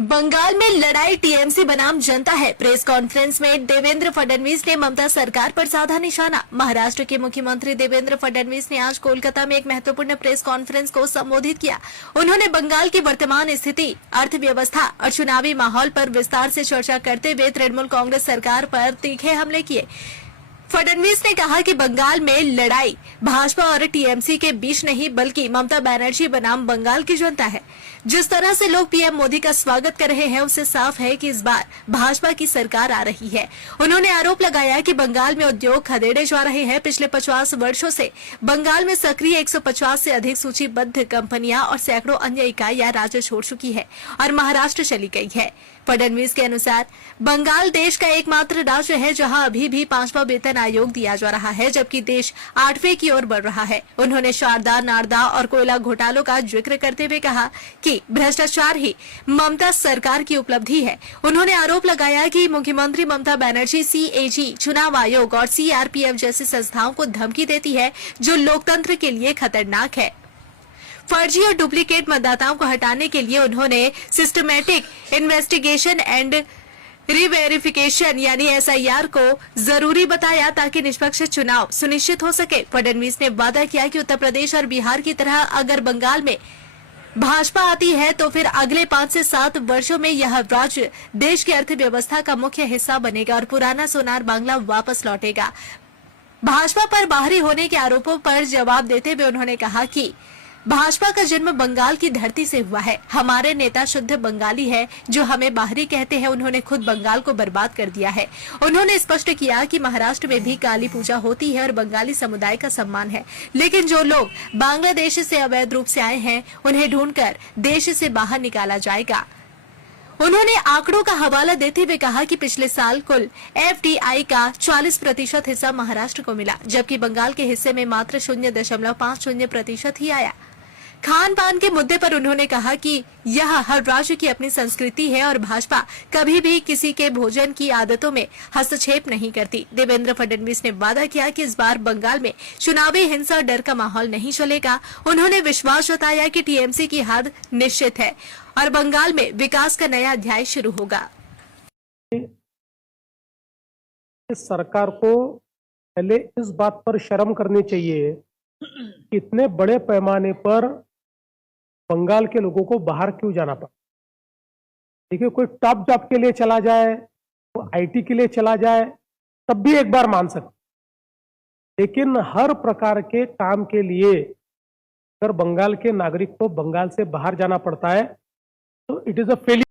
बंगाल में लड़ाई टीएमसी बनाम जनता है। प्रेस कॉन्फ्रेंस में देवेंद्र फडणवीस ने ममता सरकार पर साधा निशाना। महाराष्ट्र के मुख्यमंत्री देवेंद्र फडणवीस ने आज कोलकाता में एक महत्वपूर्ण प्रेस कॉन्फ्रेंस को संबोधित किया। उन्होंने बंगाल की वर्तमान स्थिति, अर्थव्यवस्था और चुनावी माहौल पर विस्तार से चर्चा करते हुए तृणमूल कांग्रेस सरकार पर तीखे हमले किए। फडणवीस ने कहा कि बंगाल में लड़ाई भाजपा और टीएमसी के बीच नहीं बल्कि ममता बनर्जी बनाम बंगाल की जनता है। जिस तरह से लोग पीएम मोदी का स्वागत कर रहे हैं उससे साफ है कि इस बार भाजपा की सरकार आ रही है। उन्होंने आरोप लगाया कि बंगाल में उद्योग खदेड़े जा रहे हैं। पिछले 50 वर्षों से बंगाल में सक्रिय 150 से अधिक सूचीबद्ध कंपनियां और सैकड़ों अन्य इकाइयां राज्य छोड़ चुकी है और महाराष्ट्र चली गई है। फडणवीस के अनुसार बंगाल देश का एकमात्र राज्य है जहां अभी भी 5वां वेतन आयोग दिया जा रहा है, जबकि देश 8वें की ओर बढ़ रहा है। उन्होंने शारदा, नारदा और कोयला घोटालों का जिक्र करते हुए कहा कि भ्रष्टाचार ही ममता सरकार की उपलब्धि है। उन्होंने आरोप लगाया कि मुख्यमंत्री ममता बनर्जी सीएजी, चुनाव आयोग और सीआरपीएफ जैसी संस्थाओं को धमकी देती है, जो लोकतंत्र के लिए खतरनाक है। फर्जी और डुप्लीकेट मतदाताओं को हटाने के लिए उन्होंने सिस्टमैटिक इन्वेस्टिगेशन एंड रिवेरिफिकेशन यानी एसआईआर को जरूरी बताया ताकि निष्पक्ष चुनाव सुनिश्चित हो सके। फडणवीस ने वादा किया कि उत्तर प्रदेश और बिहार की तरह अगर बंगाल में भाजपा आती है तो फिर अगले 5 से 7 वर्षों में यह राज्य देश की अर्थव्यवस्था का मुख्य हिस्सा बनेगा और पुराना सोनार बांग्ला वापस लौटेगा। भाजपा पर बाहरी होने के आरोपों पर जवाब देते हुए उन्होंने कहा कि भाजपा का जन्म बंगाल की धरती से हुआ है। हमारे नेता शुद्ध बंगाली है, जो हमें बाहरी कहते हैं। उन्होंने खुद बंगाल को बर्बाद कर दिया है। उन्होंने स्पष्ट किया कि महाराष्ट्र में भी काली पूजा होती है और बंगाली समुदाय का सम्मान है, लेकिन जो लोग बांग्लादेश से अवैध रूप से आए हैं उन्हें ढूंढकर देश से बाहर निकाला जाएगा। उन्होंने आंकड़ों का हवाला देते हुए कहा कि पिछले साल कुल एफडीआई का 40% हिस्सा महाराष्ट्र को मिला, जबकि बंगाल के हिस्से में मात्र 0.50% ही आया। खान पान के मुद्दे पर उन्होंने कहा कि यह हर राज्य की अपनी संस्कृति है और भाजपा कभी भी किसी के भोजन की आदतों में हस्तक्षेप नहीं करती। देवेंद्र फडणवीस ने वादा किया कि इस बार बंगाल में चुनावी हिंसा और डर का माहौल नहीं चलेगा। उन्होंने विश्वास जताया कि टीएमसी की हार निश्चित है और बंगाल में विकास का नया अध्याय शुरू होगा। सरकार को पहले इस बात पर शर्म करनी चाहिए कि इतने बड़े पैमाने पर बंगाल के लोगों को बाहर क्यों जाना पड़ा। देखिए, कोई टॉप जॉब के लिए चला जाए, वो आईटी के लिए चला जाए, तब भी एक बार मान सकते, लेकिन हर प्रकार के काम के लिए अगर बंगाल के नागरिक को बंगाल से बाहर जाना पड़ता है तो इट इज अ फेलियर।